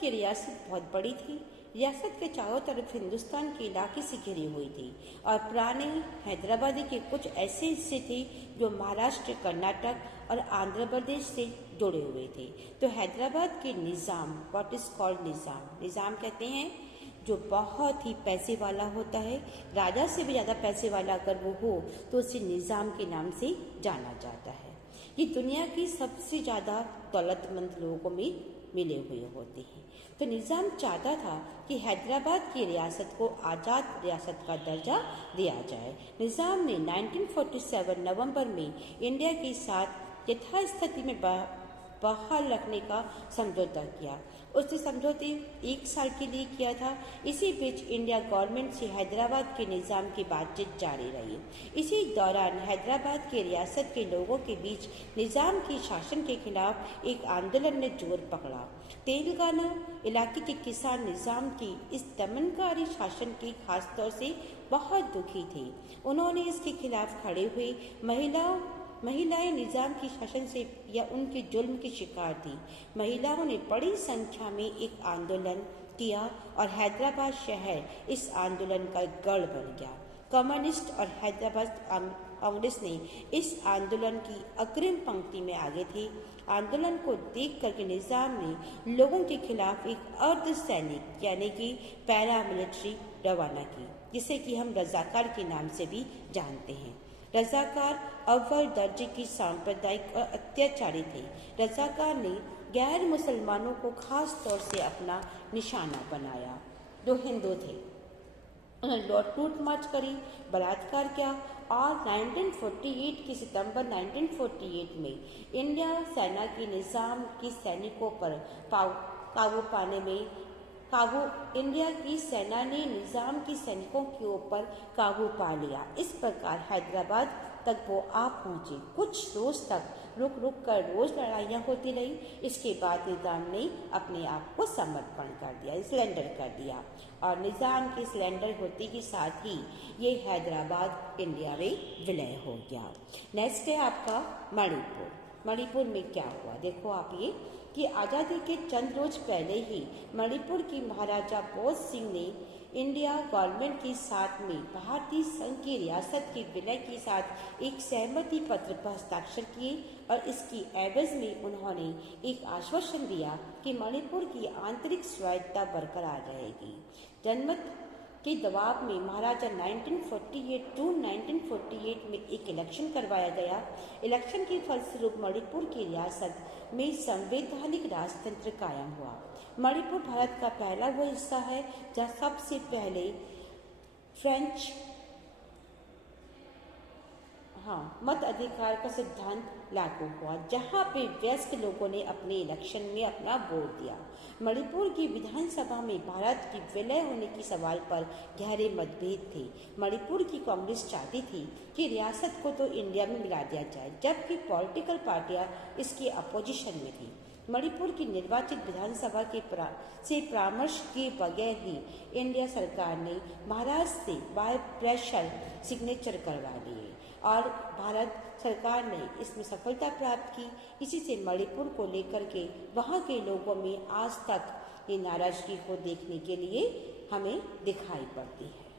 की रियासत बहुत बड़ी थी। रियासत के चारों तरफ हिंदुस्तान के इलाके से घिरी हुई थी और पुराने हैदराबादी के कुछ ऐसे हिस्से थे जो महाराष्ट्र, कर्नाटक और आंध्र प्रदेश से जुड़े हुए थे। तो हैदराबाद के निज़ाम, व्हाट इज कॉल्ड निज़ाम, निज़ाम कहते हैं जो बहुत ही पैसे वाला होता है, राजा से भी ज़्यादा पैसे वाला अगर वो हो तो उसे निज़ाम के नाम से जाना जाता है। ये दुनिया की सबसे ज़्यादा दौलतमंद लोगों में मिले हुए होते हैं। तो निज़ाम चाहता था कि हैदराबाद की रियासत को आज़ाद रियासत का दर्जा दिया जाए। निज़ाम ने 1947 नवंबर में इंडिया के साथ यथास्थिति में बहाल रखने का समझौता किया। उसने समझौते 1 साल के लिए किया था। इसी बीच इंडिया गवर्नमेंट से हैदराबाद के निज़ाम की बातचीत जारी रही। इसी दौरान हैदराबाद की रियासत के लोगों के बीच निज़ाम के शासन के खिलाफ एक आंदोलन ने जोर पकड़ा। तेलंगाना इलाके के किसान निज़ाम की इस दमनकारी शासन के खासतौर से बहुत दुखी थे। उन्होंने इसके खिलाफ खड़े हुए महिलाएं निज़ाम की शासन से या उनके जुल्म की शिकार थी। महिलाओं ने बड़ी संख्या में एक आंदोलन किया और हैदराबाद शहर इस आंदोलन का गढ़ बन गया। कम्युनिस्ट और हैदराबाद कांग्रेस ने इस आंदोलन की अग्रिम पंक्ति में आगे थे। आंदोलन को देख करके निज़ाम ने लोगों के खिलाफ एक अर्धसैनिक यानी कि पैरामिलिट्री रवाना की, जिसे कि हम रजाकार के नाम से भी जानते हैं। रजाकार अव्वल दर्जे की सांप्रदायिक और अत्याचारी थे। रजाकार ने गैर मुसलमानों को खास तौर से अपना निशाना बनाया जो हिंदू थे। उन्होंने लूट मार करी, बलात्कार किया और 1948 की सितंबर 1948 में इंडिया सेना की निज़ाम की सैनिकों पर इंडिया की सेना ने निज़ाम की सैनिकों के ऊपर काबू पा लिया। इस प्रकार हैदराबाद तक वो आ पहुंचे। कुछ रोज तक रुक कर रोज लड़ाइयाँ होती रही। इसके बाद निज़ाम ने अपने आप को समर्पण कर दिया, सरेंडर कर दिया और निज़ाम के सरेंडर होते के साथ ही ये हैदराबाद इंडिया में विलय हो गया। नेक्स्ट है आपका मणिपुर। मणिपुर में क्या हुआ देखो आप ये कि आज़ादी के चंद रोज पहले ही मणिपुर की महाराजा बोध सिंह ने इंडिया गवर्नमेंट के साथ में भारतीय संघ की रियासत के विलय के साथ एक सहमति पत्र पर हस्ताक्षर किए और इसकी एवज में उन्होंने एक आश्वासन दिया कि मणिपुर की आंतरिक स्वायत्तता बरकरार रहेगी। जनमत के दबाव में महाराजा 1948 में एक इलेक्शन करवाया गया। इलेक्शन के फलस्वरूप मणिपुर की रियासत में संवैधानिक राजतंत्र कायम हुआ। मणिपुर भारत का पहला वो हिस्सा है जहाँ सबसे पहले फ्रेंच मत अधिकार का सिद्धांत लागू हुआ, जहां पे वयस्क लोगों ने अपने इलेक्शन में अपना वोट दिया। मणिपुर की विधानसभा में भारत की विलय होने की सवाल पर गहरे मतभेद थे। मणिपुर की कांग्रेस चाहती थी कि रियासत को तो इंडिया में मिला दिया जाए, जबकि पॉलिटिकल पार्टियां इसके अपोजिशन में थी। मणिपुर की निर्वाचित विधानसभा से परामर्श के बगैर ही इंडिया सरकार ने महाराष्ट्र से बाय प्रेशर सिग्नेचर करवा लिए और भारत सरकार ने इसमें सफलता प्राप्त की। इसी से मणिपुर को लेकर के वहाँ के लोगों में आज तक ये नाराजगी को देखने के लिए हमें दिखाई पड़ती है।